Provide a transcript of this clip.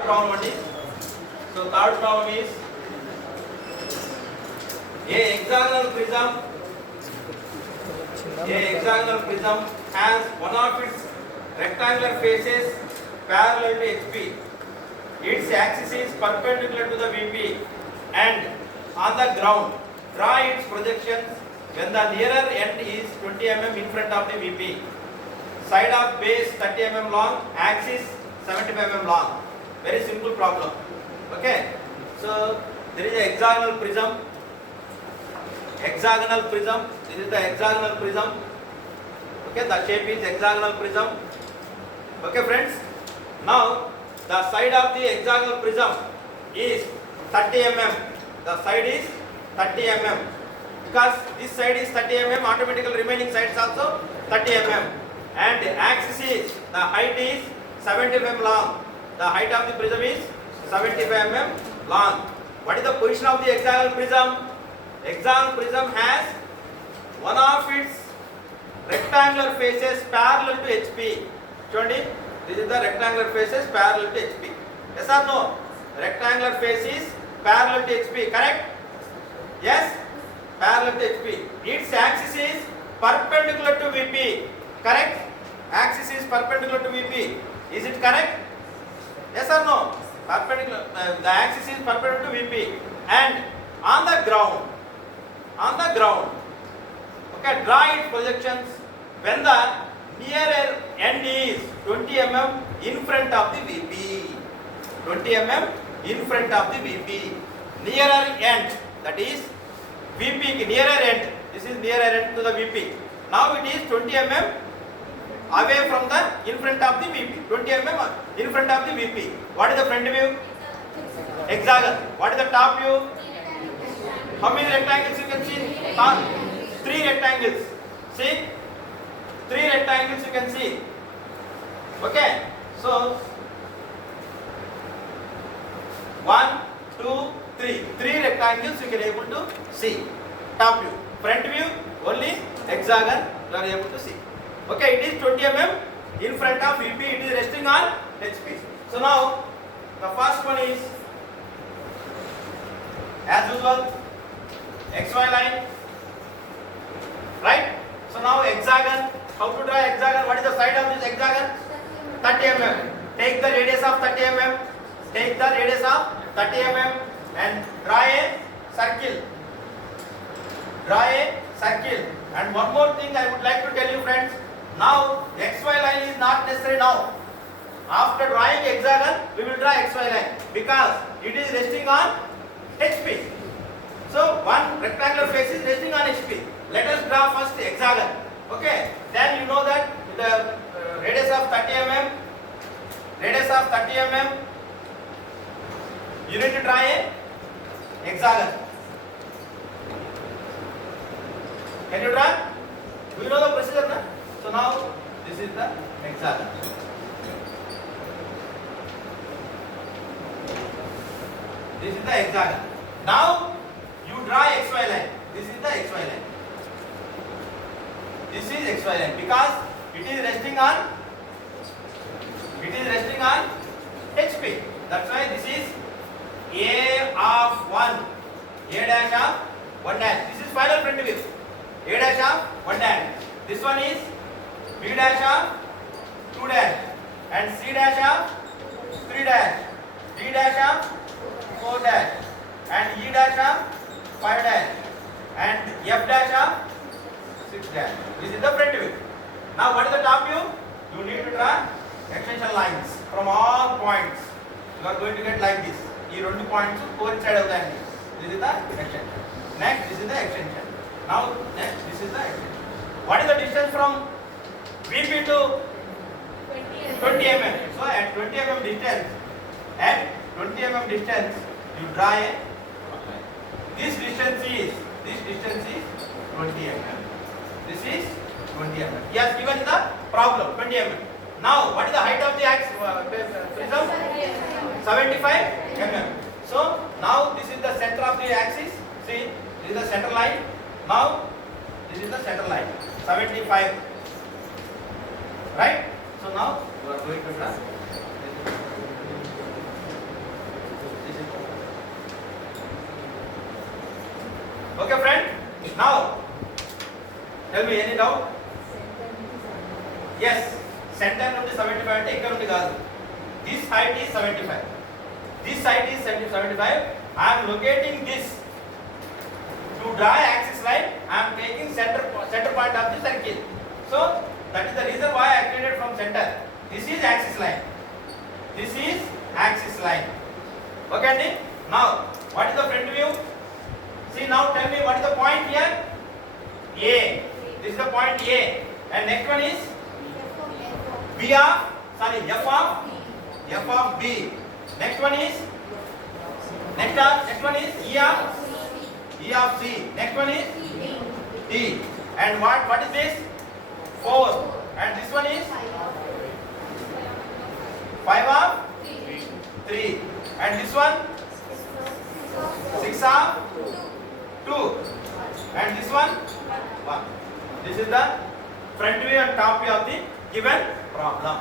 problem only. So third problem is a hexagonal prism has one of its rectangular faces parallel to HP. Its axis is perpendicular to the VP and on the ground. Draw its projections when the nearer end is 20 mm in front of the VP. Side of base 30 mm long, axis 75 mm long. Very simple problem. Okay. So there is a hexagonal prism. This is the hexagonal prism. Okay, the shape is hexagonal prism. Okay, friends. Now the side of the hexagonal prism is 30 mm. The side is 30 mm. Because this side is 30 mm, automatically remaining sides also 30 mm. And the axis is, the height is 70 mm long. The height of the prism is 75 mm long. What is the position of the hexagonal prism? Hexagonal prism has one of its rectangular faces parallel to HP. Chudi, this is the rectangular faces parallel to HP. Yes or no? Rectangular face is parallel to HP, correct? Yes? Parallel to HP. Its axis is perpendicular to VP, correct? Axis is perpendicular to VP. Is it correct? Yes or no? Perpendicular. The axis is perpendicular to VP and on the ground. Okay, draw its projections when the nearer end is 20 mm in front of the VP. 20 mm in front of the VP. Nearer end, that is VP nearer end. This is nearer end to the VP. Now it is 20 mm away from the in front of the VP. 20 mm in front of the VP. What is the front view? Hexagon. What is the top view? How many rectangles you can see? 3 rectangles. See? 3 rectangles you can see. Okay. So 1, 2, 3. 3 rectangles you can able to see. Top view. Front view only hexagon you are able to see. Okay, it is 20 mm in front of VP. It is resting on HP. So now the first one is as usual XY line, right? So now hexagon. How to draw hexagon? What is the side of this hexagon? 30 mm. Take the radius of 30 mm. Take the radius of 30 mm and draw a circle. Draw a circle. And one more thing I would like to tell you, friends. Now XY line is not necessary now. After drawing hexagon, we will draw XY line because it is resting on HP. So one rectangular face is resting on HP. Let us draw first hexagon. Okay. Then you know that the radius of 30 mm. Radius of 30 mm. You need to draw a hexagon. Can you draw? Do you know the procedure? Na? So now this is the hexagon. This is the hexagon. Now you draw XY line. This is the XY line. This is XY line because it is resting on HP. That's why this is A of 1, A dash of 1 dash. This is final front view. A dash of 1 dash. This one is B dash of 2 dash and C dash of 3 dash, D dash of 4 dash and E dash of 5 dash and F dash of 6 dash. This is the front view. Now what is the top view? You need to draw extension lines from all points. You are going to get like this. These 2 points coincide of the angle. This is the extension. Next, this is the extension. Now next, this is the extension. What is the distance from VP to 20 mm? So at 20 mm distance, you draw a line. This distance is 20 mm. This is 20 mm. He has given the problem 20 mm. Now what is the height of the prism? 75 mm. So now this is the center of the axis. See, this is the center line. Now this is the center line. 75. Right? So now you are going to draw Okay, friend. Now, tell me any doubt? Yes. Center నుండి 75 అంటే ఇక్కడ నుండి కాదు. This height is 75. This height is 75. I am locating this. To draw axis line, I am taking center point of the circle. So that is the reason why I created from center. This is axis line. This is axis line. Okay, Andy? Now, what is the front view? See, now tell me what is the point here? A. This is the point A. And next one is F of B. Next one is E of C. Next one is D. And what is this? 4. And this one is 5 of 3. And this one 6 of 2. And this one 1. This is the front view and top view of the given problem.